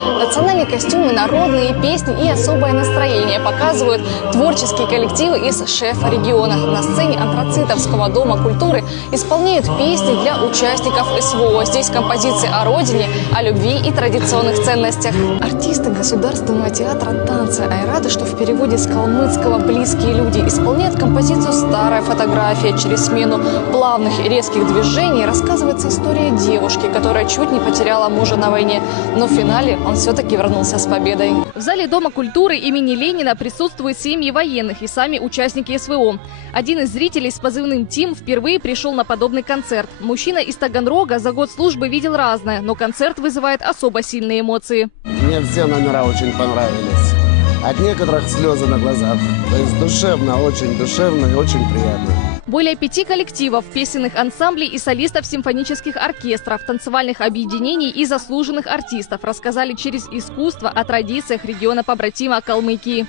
Национальные костюмы, народные песни и особое настроение показывают творческие коллективы из шефа региона. На сцене Антрацитовского дома культуры исполняют песни для участников СВО. Здесь композиции о родине, о любви и традиционных ценностях. Артисты Государственного театра танца «Айраты», что в переводе с калмыцкого «близкие люди», исполняют композицию «Старая фотография». Через смену плавных и резких движений рассказывается история девушки, которая чуть не потеряла мужа на войне, но в финале он все-таки вернулся с победой. В зале Дома культуры имени Ленина присутствуют семьи военных и сами участники СВО. Один из зрителей с позывным «Тим» впервые пришел на подобный концерт. Мужчина из Таганрога за год службы видел разное, но концерт вызывает особо сильные эмоции. Мне все номера очень понравились. От некоторых слезы на глазах. То есть душевно и очень приятно. Более 5 коллективов, песенных ансамблей и солистов симфонических оркестров, танцевальных объединений и заслуженных артистов рассказали через искусство о традициях региона-побратима Калмыкии.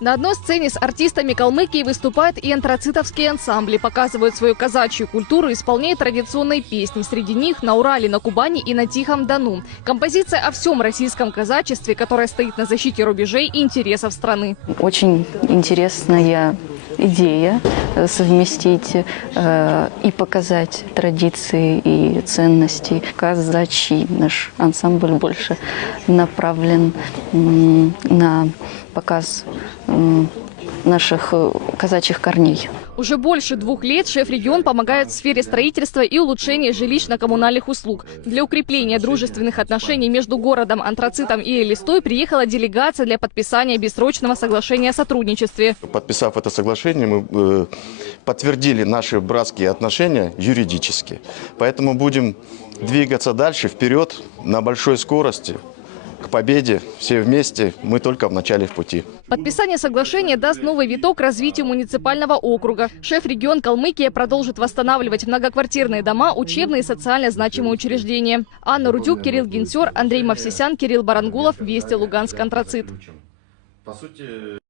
На одной сцене с артистами Калмыкии выступают и антрацитовские ансамбли, показывают свою казачью культуру, исполняют традиционные песни. Среди них на Урале, на Кубани и на Тихом Дону. Композиция о всем российском казачестве, которая стоит на защите рубежей и интересов страны. Очень интересная идея совместить и показать традиции и ценности. Казачий наш ансамбль больше направлен на показ наших казачьих корней. Уже больше 2 лет шеф-регион помогает в сфере строительства и улучшения жилищно-коммунальных услуг. Для укрепления дружественных отношений между городом Антрацитом и Элистой приехала делегация для подписания бессрочного соглашения о сотрудничестве. Подписав это соглашение, мы подтвердили наши братские отношения юридически. Поэтому будем двигаться дальше, вперед, на большой скорости. К победе все вместе, мы только в начале пути. Подписание соглашения даст новый виток развитию муниципального округа. Шеф-регион Калмыкия продолжит восстанавливать многоквартирные дома, учебные и социально значимые учреждения. Анна Рудюк, Кирилл Гинцер, Андрей Мавсисян, Кирилл Барангулов. Вести, Луганск, Антрацит.